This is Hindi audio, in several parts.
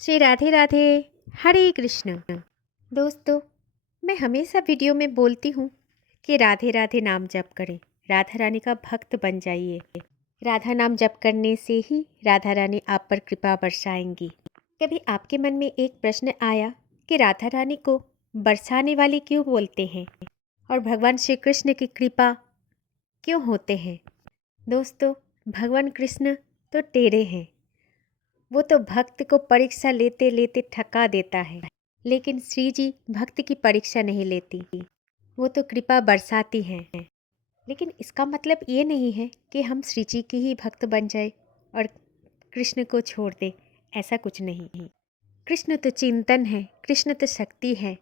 श्री राधे राधे। हरे कृष्ण। दोस्तों, मैं हमेशा वीडियो में बोलती हूँ कि राधे राधे नाम जप करें, राधा रानी का भक्त बन जाइए। राधा नाम जप करने से ही राधा रानी आप पर कृपा बरसाएंगी। कभी आपके मन में एक प्रश्न आया कि राधा रानी को बरसाने वाली क्यों बोलते हैं और भगवान श्री कृष्ण की कृपा क्यों होते हैं? दोस्तों, भगवान कृष्ण तो टेढ़े हैं। वो तो भक्त को परीक्षा लेते लेते थका देता है, लेकिन श्री जी भक्त की परीक्षा नहीं लेती। वो तो कृपा बरसाती हैं। लेकिन इसका मतलब ये नहीं है कि हम श्री जी की ही भक्त बन जाए और कृष्ण को छोड़ दें। ऐसा कुछ नहीं। कृष्ण तो चिंतन है, कृष्ण तो शक्ति है,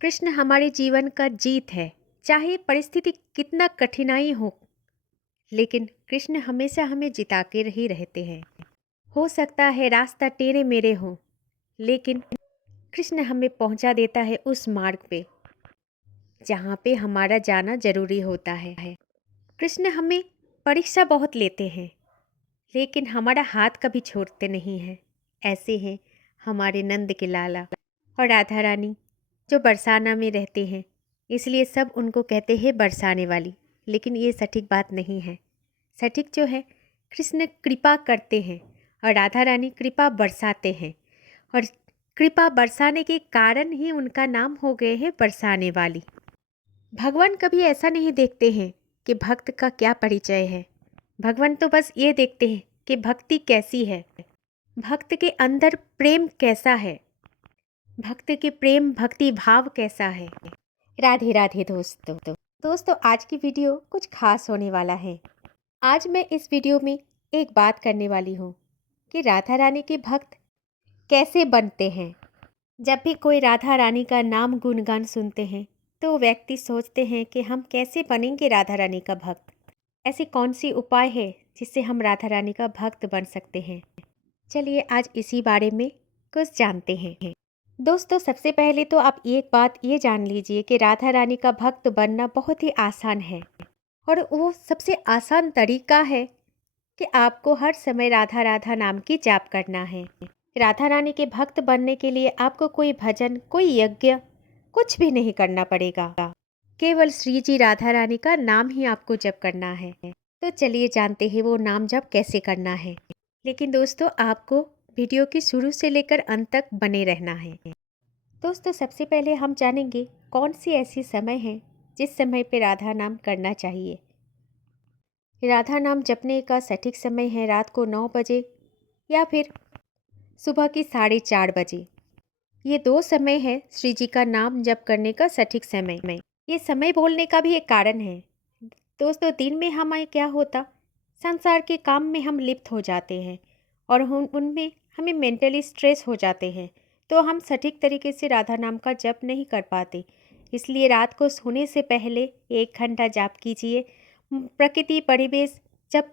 कृष्ण हमारे जीवन का जीत है। चाहे परिस्थिति कितना कठिनाई लेकिन कृष्ण हमेशा हमें जिता के ही रहते हैं। हो सकता है रास्ता टेढ़े मेढ़े हो, लेकिन कृष्ण हमें पहुंचा देता है उस मार्ग पे जहाँ पे हमारा जाना जरूरी होता है। कृष्ण हमें परीक्षा बहुत लेते हैं, लेकिन हमारा हाथ कभी छोड़ते नहीं हैं। ऐसे हैं हमारे नंद के लाला और राधा रानी जो बरसाना में रहते हैं, इसलिए सब उनको कहते हैं बरसाने वाली। लेकिन ये सटीक बात नहीं है। सटीक जो है, कृष्ण कृपा करते हैं और राधा रानी कृपा बरसाते हैं, और कृपा बरसाने के कारण ही उनका नाम हो गए हैं बरसाने वाली। भगवान कभी ऐसा नहीं देखते हैं कि भक्त का क्या परिचय है। भगवान तो बस ये देखते हैं कि भक्ति कैसी है, भक्त के अंदर प्रेम कैसा है, भक्त के प्रेम भक्ति भाव कैसा है। राधे राधे दोस्तों, आज की वीडियो कुछ खास होने वाला है। आज मैं इस वीडियो में एक बात करने वाली हूँ कि राधा रानी के भक्त कैसे बनते हैं। जब भी कोई राधा रानी का नाम गुणगान सुनते हैं तो व्यक्ति सोचते हैं कि हम कैसे बनेंगे राधा रानी का भक्त। ऐसी कौन सी उपाय है जिससे हम राधा रानी का भक्त बन सकते हैं? चलिए आज इसी बारे में कुछ जानते हैं। दोस्तों, सबसे पहले तो आप एक बात ये जान लीजिए कि राधा रानी का भक्त बनना बहुत ही आसान है, और वो सबसे आसान तरीका है कि आपको हर समय राधा राधा नाम की जाप करना है। राधा रानी के भक्त बनने के लिए आपको कोई भजन, कोई यज्ञ, कुछ भी नहीं करना पड़ेगा। केवल श्री जी राधा रानी का नाम ही आपको जप करना है। तो चलिए जानते हैं वो नाम जप कैसे करना है। लेकिन दोस्तों, आपको वीडियो की शुरू से लेकर अंत तक बने रहना है। दोस्तों, सबसे पहले हम जानेंगे कौन सी ऐसी समय है जिस समय पे राधा नाम करना चाहिए। राधा नाम जपने का सटीक समय है रात को 9 बजे या फिर सुबह की 4:30 बजे। ये दो समय है श्री जी का नाम जप करने का सटीक समय। ये समय बोलने का भी एक कारण है। दोस्तों, दिन में हमें क्या होता, संसार के काम में हम लिप्त हो जाते हैं और उनमें हमें मेंटली स्ट्रेस हो जाते हैं, तो हम सटीक तरीके से राधा नाम का जप नहीं कर पाते। इसलिए रात को सोने से पहले 1 घंटा जाप कीजिए। प्रकृति परिवेश जब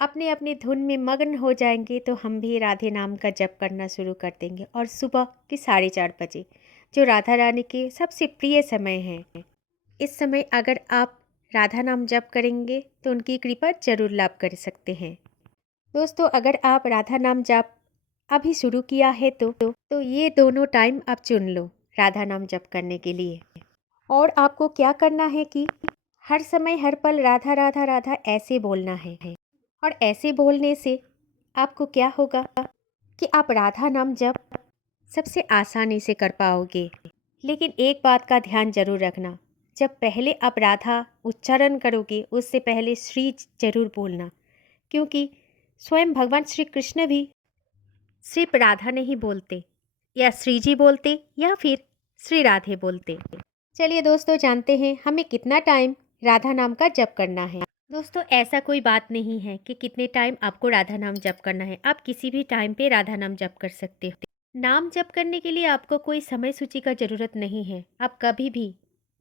अपने अपने धुन में मग्न हो जाएंगे तो हम भी राधे नाम का जप करना शुरू कर देंगे। और सुबह के 4:30 बजे जो राधा रानी के सबसे प्रिय समय है, इस समय अगर आप राधा नाम जप करेंगे तो उनकी कृपा जरूर लाभ कर सकते हैं। दोस्तों, अगर आप राधा नाम जप अभी शुरू किया है तो ये दोनों टाइम आप चुन लो राधा नाम जप करने के लिए। और आपको क्या करना है कि हर समय हर पल राधा राधा राधा ऐसे बोलना है। और ऐसे बोलने से आपको क्या होगा कि आप राधा नाम जप सबसे आसानी से कर पाओगे। लेकिन एक बात का ध्यान जरूर रखना, जब पहले आप राधा उच्चारण करोगे उससे पहले श्री जरूर बोलना, क्योंकि स्वयं भगवान श्री कृष्ण भी सिर्फ राधा नहीं बोलते, या श्री जी बोलते या फिर श्री राधे बोलते। चलिए दोस्तों, जानते हैं हमें कितना टाइम राधा नाम का जप करना है। दोस्तों, ऐसा कोई बात नहीं है कि कितने टाइम आपको राधा नाम जप करना है। आप किसी भी टाइम पे राधा नाम जप कर सकते हो। नाम जप करने के लिए आपको कोई समय सूची का ज़रूरत नहीं है। आप कभी भी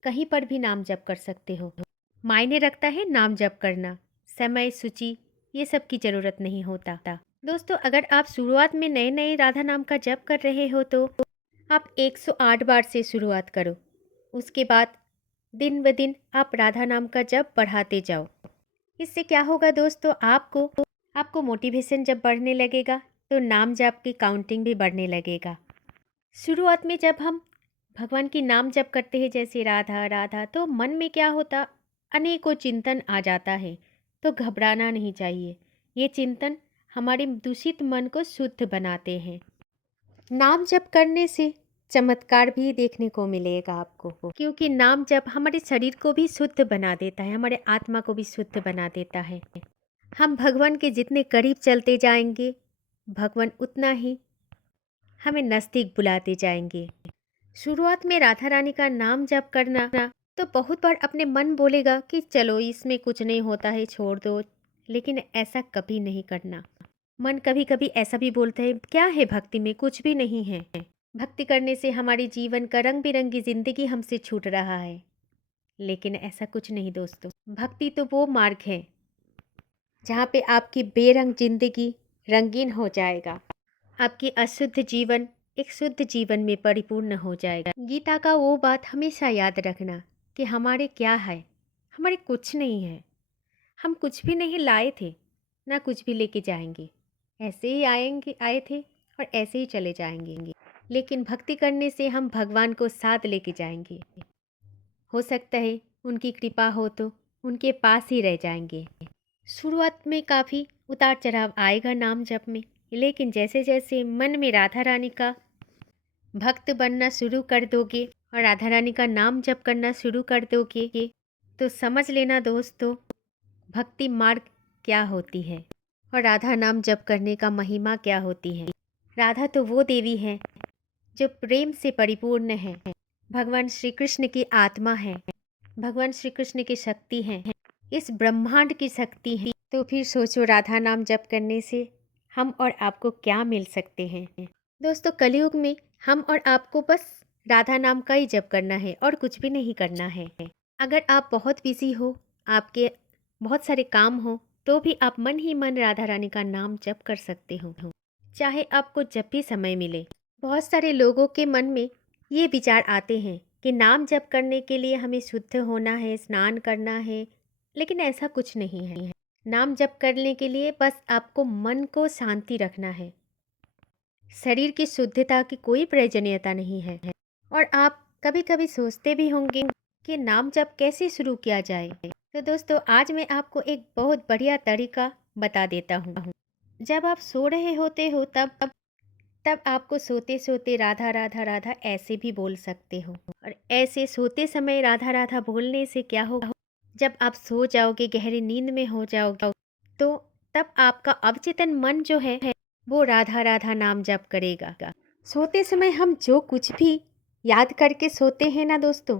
कहीं पर भी नाम जप कर सकते हो। मायने रखता है नाम जप करना, समय सूची ये सब की ज़रूरत नहीं होता। दोस्तों, अगर आप शुरुआत में नए नए राधा नाम का जप कर रहे हो तो आप 108 बार से शुरुआत करो। उसके बाद दिन ब दिन आप राधा नाम का जप बढ़ाते जाओ। इससे क्या होगा दोस्तों, आपको मोटिवेशन जब बढ़ने लगेगा तो नाम जप की काउंटिंग भी बढ़ने लगेगा। शुरुआत में जब हम भगवान की नाम जप करते हैं जैसे राधा राधा, तो मन में क्या होता, अनेकों चिंतन आ जाता है। तो घबराना नहीं चाहिए, ये चिंतन हमारे दूषित मन को शुद्ध बनाते हैं। नाम जप करने से चमत्कार भी देखने को मिलेगा आपको, क्योंकि नाम जप हमारे शरीर को भी शुद्ध बना देता है, हमारे आत्मा को भी शुद्ध बना देता है। हम भगवान के जितने करीब चलते जाएंगे, भगवान उतना ही हमें नज़दीक बुलाते जाएंगे। शुरुआत में राधा रानी का नाम जप करना तो बहुत बार अपने मन बोलेगा कि चलो इसमें कुछ नहीं होता है, छोड़ दो, लेकिन ऐसा कभी नहीं करना। मन कभी कभी ऐसा भी बोलता है, क्या है भक्ति में, कुछ भी नहीं है, भक्ति करने से हमारे जीवन का रंग बिरंगी जिंदगी हमसे छूट रहा है। लेकिन ऐसा कुछ नहीं दोस्तों, भक्ति तो वो मार्ग है जहाँ पे आपकी बेरंग जिंदगी रंगीन हो जाएगा, आपकी अशुद्ध जीवन एक शुद्ध जीवन में परिपूर्ण हो जाएगा। गीता का वो बात हमेशा याद रखना कि हमारे क्या है, हमारे कुछ नहीं है, हम कुछ भी नहीं लाए थे, ना कुछ भी लेके जाएंगे, ऐसे ही आए थे और ऐसे ही चले जाएंगे। लेकिन भक्ति करने से हम भगवान को साथ लेके जाएंगे। हो सकता है उनकी कृपा हो तो उनके पास ही रह जाएंगे। शुरुआत में काफ़ी उतार चढ़ाव आएगा नाम जप में, लेकिन जैसे जैसे मन में राधा रानी का भक्त बनना शुरू कर दोगे और राधा रानी का नाम जप करना शुरू कर दोगे, तो समझ लेना दोस्तों, भक्ति मार्ग क्या होती है और राधा नाम जप करने का महिमा क्या होती है। राधा तो वो देवी है जो प्रेम से परिपूर्ण है, भगवान श्री कृष्ण की आत्मा है, भगवान श्री कृष्ण की शक्ति है, इस ब्रह्मांड की शक्ति है। तो फिर सोचो राधा नाम जप करने से हम और आपको क्या मिल सकते हैं। दोस्तों, कलयुग में हम और आपको बस राधा नाम का ही जप करना है और कुछ भी नहीं करना है। अगर आप बहुत बिजी हो, आपके बहुत सारे काम हो, तो भी आप मन ही मन राधा रानी का नाम जप कर सकते हो, चाहे आपको जब भी समय मिले। बहुत सारे लोगों के मन में ये विचार आते हैं कि नाम जप करने के लिए हमें शुद्ध होना है, स्नान करना है, लेकिन ऐसा कुछ नहीं है। नाम जप करने के लिए बस आपको मन को शांति रखना है, शरीर की शुद्धता की कोई प्रयोजनीयता नहीं है। और आप कभी कभी सोचते भी होंगे कि नाम जप कैसे शुरू किया जाए। तो दोस्तों, आज मैं आपको एक बहुत बढ़िया तरीका बता देता हूँ। जब आप सो रहे होते हो तब आपको सोते सोते राधा राधा राधा ऐसे भी बोल सकते हो। और ऐसे सोते समय राधा राधा बोलने से क्या होगा, जब आप सो जाओगे, गहरी नींद में हो जाओगे, तो तब आपका अवचेतन मन जो है वो राधा राधा नाम जप करेगा। सोते समय हम जो कुछ भी याद करके सोते हैं ना दोस्तों,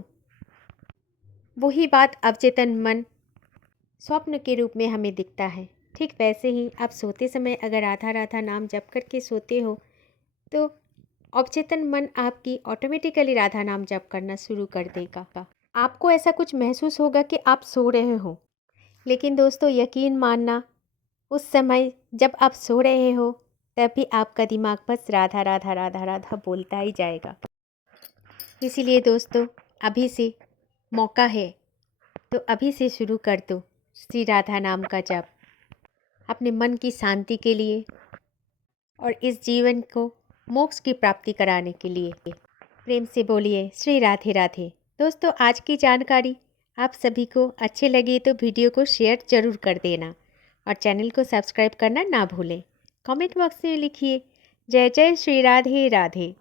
वही बात अवचेतन मन स्वप्न के रूप में हमें दिखता है। ठीक वैसे ही आप सोते समय अगर राधा राधा नाम जप करके सोते हो, तो अवचेतन मन आपकी ऑटोमेटिकली राधा नाम जप करना शुरू कर देगा। आपको ऐसा कुछ महसूस होगा कि आप सो रहे हो, लेकिन दोस्तों यकीन मानना, उस समय जब आप सो रहे हो तब भी आपका दिमाग बस राधा राधा राधा राधा बोलता ही जाएगा। इसीलिए दोस्तों, अभी से मौका है तो अभी से शुरू कर दो श्री राधा नाम का जप, अपने मन की शांति के लिए और इस जीवन को मोक्ष की प्राप्ति कराने के लिए। प्रेम से बोलिए श्री राधे राधे। दोस्तों, आज की जानकारी आप सभी को अच्छी लगी तो वीडियो को शेयर जरूर कर देना और चैनल को सब्सक्राइब करना ना भूलें। कमेंट बॉक्स में लिखिए जय जय श्री राधे राधे।